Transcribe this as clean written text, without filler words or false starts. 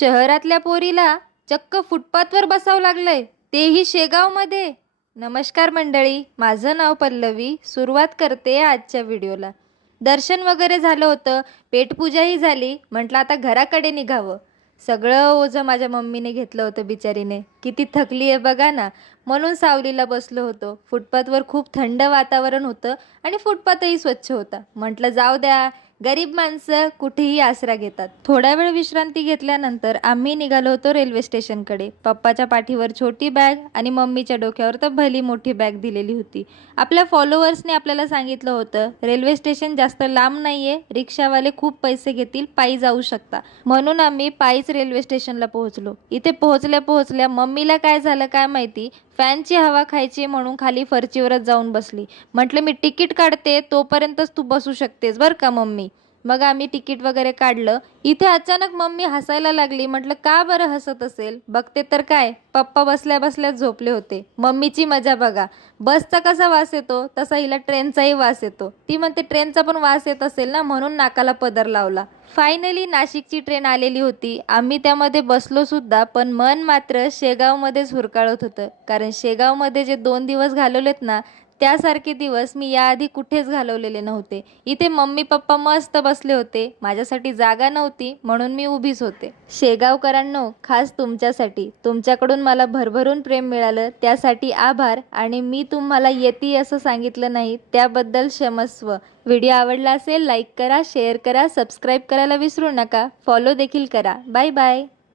शहरातल्या पोरीला चक्क फुटपाथवर बसावं लागलंय, तेही शेगावमध्ये. नमस्कार मंडळी, माझं नाव पल्लवी. सुरुवात करते आजच्या व्हिडिओला. दर्शन वगैरे झालं होतं, पेटपूजाही झाली. म्हटलं आता घराकडे निघावं. सगळं ओझं माझ्या मम्मीने घेतलं होतं बिचारीने. किती थकली आहे बघा ना. म्हणून सावलीला बसलो होतो. फुटपाथवर खूप थंड वातावरण होतं आणि फुटपाथही स्वच्छ होता. म्हटलं जाऊ द्या, गरीब माणसं कुठेही आसरा घेतात. थोडा वेळ विश्रांती घेतल्यानंतर आम्ही निघालो होतो रेल्वे स्टेशनकडे. पप्पाच्या पाठीवर छोटी बॅग आणि मम्मीच्या डोक्यावर तर भली मोठी बॅग दिलेली होती. आपल्या फॉलोअर्सने आपल्याला सांगितलं होतं रेल्वे स्टेशन जास्त लांब नाहीये, रिक्षावाले खूप पैसे घेतील, पायी जाऊ शकता. म्हणून आम्ही पायीच रेल्वे स्टेशनला पोहोचलो. इथे पोहोचल्या मम्मीला काय झालं काय माहिती, फॅनची हवा खायची म्हणून खाली फरचीवरच जाऊन बसली. म्हटलं मी तिकीट काढते, तोपर्यंतच तू बसू शकतेस बरं का मम्मी. मग आम्ही तिकीट वगैरे काढलं. इथे अचानक मम्मी हसायला लागली. म्हटलं का बरं हसत असेल. बघते तर काय, पप्पा बसल्या बसल्याच झोपले होते. मम्मीची मजा बघा. बसचा कसा वास येतो तसा हिला ट्रेनचाही वास येतो. ती म्हणते ट्रेनचा पण वास येत असेल ना, म्हणून नाकाला पदर लावला. फायनली नाशिकची ट्रेन आलेली होती. आम्ही त्यामध्ये बसलो सुद्धा, पण मन मात्र शेगावमध्येच हुरकाळत होतं. कारण शेगावमध्ये जे 2 दिवस घालवलेत ना, त्यासारखे दिवस मी याआधी कुठेच घालवलेले नव्हते. इथे मम्मी पप्पा मस्त बसले होते. माझ्यासाठी जागा नव्हती म्हणून मी उभीच होते. शेगावकरांनो, खास तुमच्यासाठी. तुमच्याकडून मला भरभरून प्रेम मिळालं त्यासाठी आभार. आणि मी तुम्हाला येते असं सांगितलं नाही त्याबद्दल क्षमस्व. व्हिडिओ आवडला असेल लाईक करा, शेअर करा, सबस्क्राईब करायला विसरू नका. फॉलो देखील करा. Bye bye.